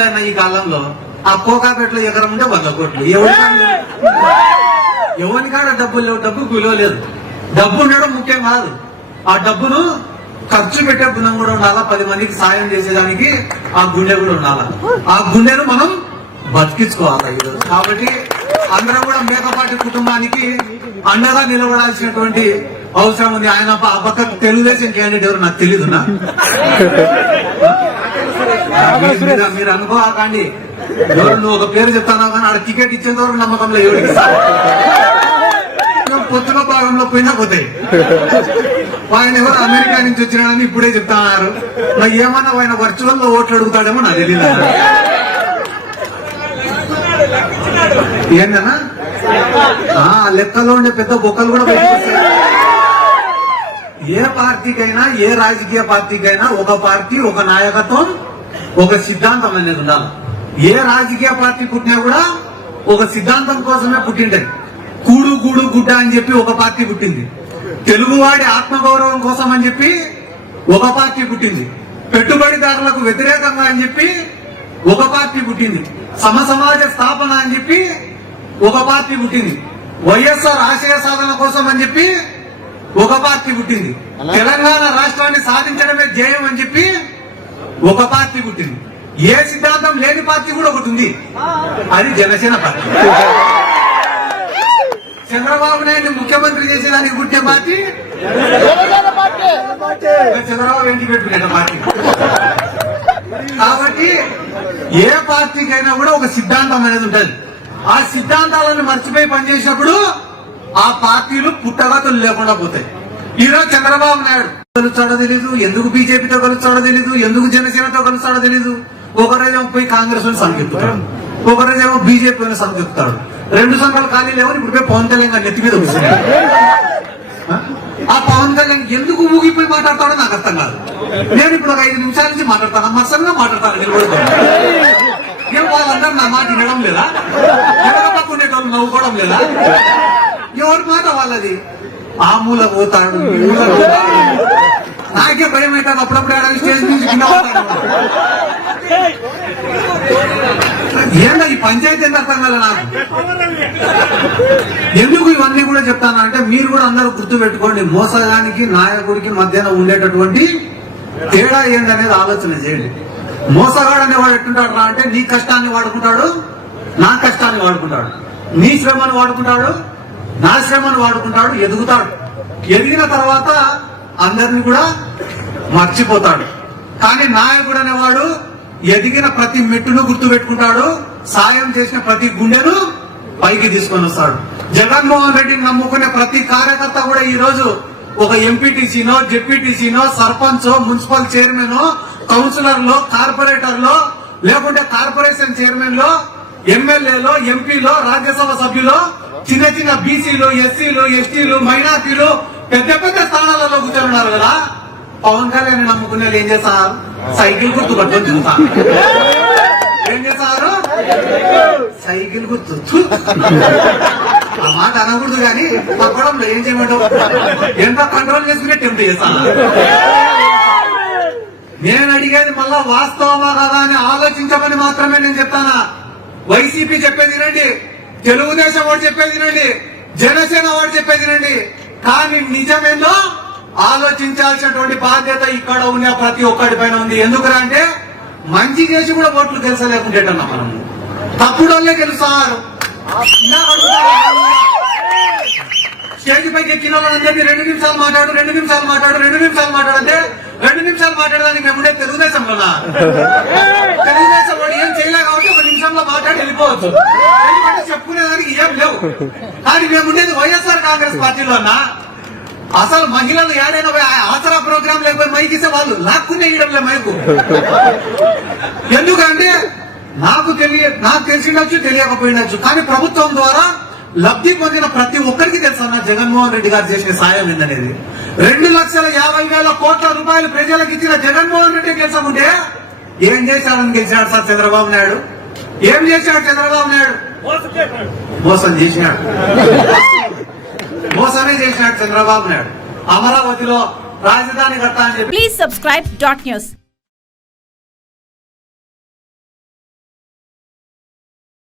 ఉన్నాయి ఈ కాలంలో ఆ కోకాపేటలో ఎకరం ఉంటే వంద కోట్లు. ఎవరి కాడ డబ్బులు లేవు డబ్బుకు విలువ లేదు. డబ్బు ఉండడం ముఖ్యం కాదు. ఆ డబ్బును ఖర్చు పెట్టే గుణం కూడా ఉండాలా? పది మందికి సాయం చేసేదానికి ఆ గుండె కూడా ఉండాలా? ఆ గుండెను మనం బతికించుకోవాలి ఈరోజు? కాబట్టి అందరం కూడా మేకపాటి కుటుంబానికి అండగా నిలబడాల్సినటువంటి అవసరం ఉంది. ఆయన ఆ పక్క తెలుగుదేశం క్యాండిడేట్ ఎవరు నాకు తెలియదు నా మీరు- ఎవరు నువ్వు ఒక పేరు చెప్తాను కానీ ఆడ టికెట్ ఇచ్చేంత వరకు నమ్మకంలో ఎవరికి. పొత్తుల భాగంలో పోయినా పోతాయి. ఆయన ఎవరు అమెరికా నుంచి వచ్చినాడని ఇప్పుడే చెప్తున్నారు. మరి ఏమన్నా ఆయన వర్చువల్లో ఓట్లు అడుగుతాడేమో నాకు తెలియదు ఏంటన్నా? ఆ లెక్కలో ఉండే పెద్ద బొక్కలు కూడా బయటకు. ఏ పార్టీకైనా ఏ రాజకీయ పార్టీకైనా ఒక పార్టీ ఒక నాయకత్వం ఒక సిద్ధాంతం అనేది ఉండాలి. ఏ రాజకీయ పార్టీ పుట్టినా కూడా ఒక సిద్ధాంతం కోసమే పుట్టింటది. కూడు గూడు గుడ్డ అని చెప్పి ఒక పార్టీ పుట్టింది. తెలుగువాడి ఆత్మగౌరవం కోసం అని చెప్పి ఒక పార్టీ పుట్టింది. పెట్టుబడిదారులకు వ్యతిరేకంగా అని చెప్పి ఒక పార్టీ పుట్టింది. సమ సమాజ స్థాపన అని చెప్పి ఒక పార్టీ పుట్టింది. వైఎస్ఆర్ ఆశయ సాధన కోసం అని చెప్పి ఒక పార్టీ పుట్టింది. తెలంగాణ రాష్ట్రాన్ని సాధించడమే ధ్యేయం అని చెప్పి ఒక పార్టీ పుట్టింది. ఏ సిద్ధాంతం లేని పార్టీ కూడా ఒకటి ఉంది. అది జనసేన పార్టీ. చంద్రబాబు నాయుడు ముఖ్యమంత్రి చేసేదానికి పుట్టిన పార్టీ? చంద్రబాబు ఇంటికి పెట్టుకునే పార్టీ? కాబట్టి ఏ పార్టీకైనా కూడా ఒక సిద్ధాంతం అనేది ఉంటుంది. ఆ సిద్ధాంతాలను మర్చిపోయి పనిచేసినప్పుడు ఆ పార్టీలు పుట్టగతులు లేకుండా పోతాయి. ఈరోజు చంద్రబాబు నాయుడు కలుస్తాడో తెలీదు ఎందుకు బీజేపీతో కలుస్తాడో తెలీదు ఎందుకు జనసేనతో కలుస్తాడో తెలీదు. ఒకరోజేమో పోయి కాంగ్రెస్ అని సంకెత్తుతాడు ఒకరోజేమో బీజేపీ అని సంకెత్తుతాడు రెండు సంఘాలు ఖాళీ లేవని ఇప్పుడు పోయి పవన్ కళ్యాణ్ గారి నెత్తి మీద కూర్చున్నాడు ఆ పవన్ కళ్యాణ్ ఎందుకు ఊగిపోయి మాట్లాడతాడో నాకు అర్థం కాదు. నేను ఇప్పుడు ఒక ఐదు నిమిషాల నుంచి మాట్లాడతాను. మత్సంగా మాట్లాడతాను నిలబడతాను. ఏం వాళ్ళందరూ నా మాట వినడం లేదా? ఎవరి పక్క ఉండేటోళ్ళు నవ్వుకోవడం లేదా? ఎవరి మాట వాళ్ళది? ఆ మూల పోతాడు నాకే భయం అవుతుంది అప్పుడప్పుడు ఆడ స్టేజ్ నుంచి కింద. ఏందా ఈ పంచాయతీ ఎంత అర్థం కాలే నాకు? ఎందుకు ఇవన్నీ కూడా చెప్తాను అంటే మీరు కూడా అందరూ గుర్తు పెట్టుకోండి మోసగానికి నాయకుడికి మధ్యన ఉండేటటువంటి తేడా ఏందనేది ఆలోచన చేయండి. మోసగాడు అనేవాడు ఎట్టుంటాడు రా అంటే నీ కష్టాన్ని వాడుకుంటాడు నా కష్టాన్ని వాడుకుంటాడు. నీ శ్రమను వాడుకుంటాడు నా శ్రమను వాడుకుంటాడు ఎదుగుతాడు. ఎదిగిన తర్వాత అందరిని కూడా మర్చిపోతాడు. కానీ నాయకుడు అనేవాడు ఎదిగిన ప్రతి మెట్టును గుర్తు పెట్టుకుంటాడు సాయం చేసిన ప్రతి గుండెను పైకి తీసుకొని వస్తాడు. జగన్మోహన్ రెడ్డిని నమ్ముకునే ప్రతి కార్యకర్త కూడా ఈ రోజు ఒక ఎంపీటీసీనో జెడ్పీటీసీనో సర్పంచ్ మున్సిపల్ చైర్మన్ కౌన్సిలర్లో కార్పొరేటర్లో లేకుంటే కార్పొరేషన్ చైర్మన్లో ఎమ్మెల్యేలో ఎంపీలో రాజ్యసభ సభ్యులు చిన్న చిన్న బీసీలు ఎస్సీలు ఎస్టీలు మైనార్టీలు పెద్ద పెద్ద స్థానాలలో కూర్చొని ఉన్నారు కదా. పవన్ కళ్యాణ్ నమ్ముకునే ఏం చేస్తారు? సైకిల్ గుర్తు పట్టుకొని తిరుగుతారు. ఏం చేస్తారు? సైకిల్ గుర్తు. ఆ మాట అనకూడదు కానీ తప్పడంలో ఏం చేయమంటావు? ఎంత కంట్రోల్ చేసుకునే టెంప్ట్ చేస్తాను నేను అడిగేది మళ్ళా వాస్తవమా కదా అని ఆలోచించమని మాత్రమే నేను చెప్తానా? వైసీపీ చెప్పేది వినండి తెలుగుదేశం వాడు చెప్పేది వినండి జనసేన వాడు చెప్పేది వినండి. కానీ నిజమేందో ఆలోచించాల్సినటువంటి బాధ్యత ఇక్కడ ఉన్న ప్రతి ఒక్కడి పైన ఉంది. ఎందుకురా అంటే మంచి చేసి కూడా ఓట్లు గెలిచలేకుంటేటన్నా మనం? తప్పుడు వాళ్ళే గెలుస్తారు. స్టేజ్ పైకి ఎక్కిన వాళ్ళందరినీ రెండు నిమిషాలు మాట్లాడు రెండు నిమిషాలు మాట్లాడు రెండు నిమిషాలు మాట్లాడంటే రెండు నిమిషాలు మాట్లాడడానికి మేము ఉండే తెలుగుదేశం వాడు ఏం చేయలే కాబట్టి ఒక నిమిషంలో మాట్లాడి వెళ్ళిపోవచ్చు. చెప్పుకునేదానికి ఏం లేవు. కానీ మేము ఉండేది వైఎస్ఆర్ కాంగ్రెస్ పార్టీలోనా అసలు మహిళలు ఏడైనా పోయి ఆ ఆసరా ప్రోగ్రామ్ లేకపోయి మైక్ ఇస్తే వాళ్ళు లాక్కునే ఇవ్వడంలే మైకు. ఎందుకంటే నాకు తెలియ నాకు తెలిసిండొచ్చు తెలియకపోయినచ్చు కానీ ప్రభుత్వం ద్వారా లబ్ధి పొందిన ప్రతి ఒక్కరికి తెలుసు అన్న జగన్మోహన్ రెడ్డి గారు చేసిన సాయం ఏందనేది. రెండు లక్షల యాభై వేల కోట్ల రూపాయలు ప్రజలకు ఇచ్చిన జగన్మోహన్ రెడ్డి గెలిచకుంటే ఏం చేశారని గెలిచాడు సార్ చంద్రబాబు నాయుడు? ఏం చేశాడు చంద్రబాబు నాయుడు? మోసం చేసినాడు మోసమే చేసినాడు చంద్రబాబు నాయుడు. అమరావతిలో రాజధాని కట్టాలని చెప్పి Please subscribe dot news.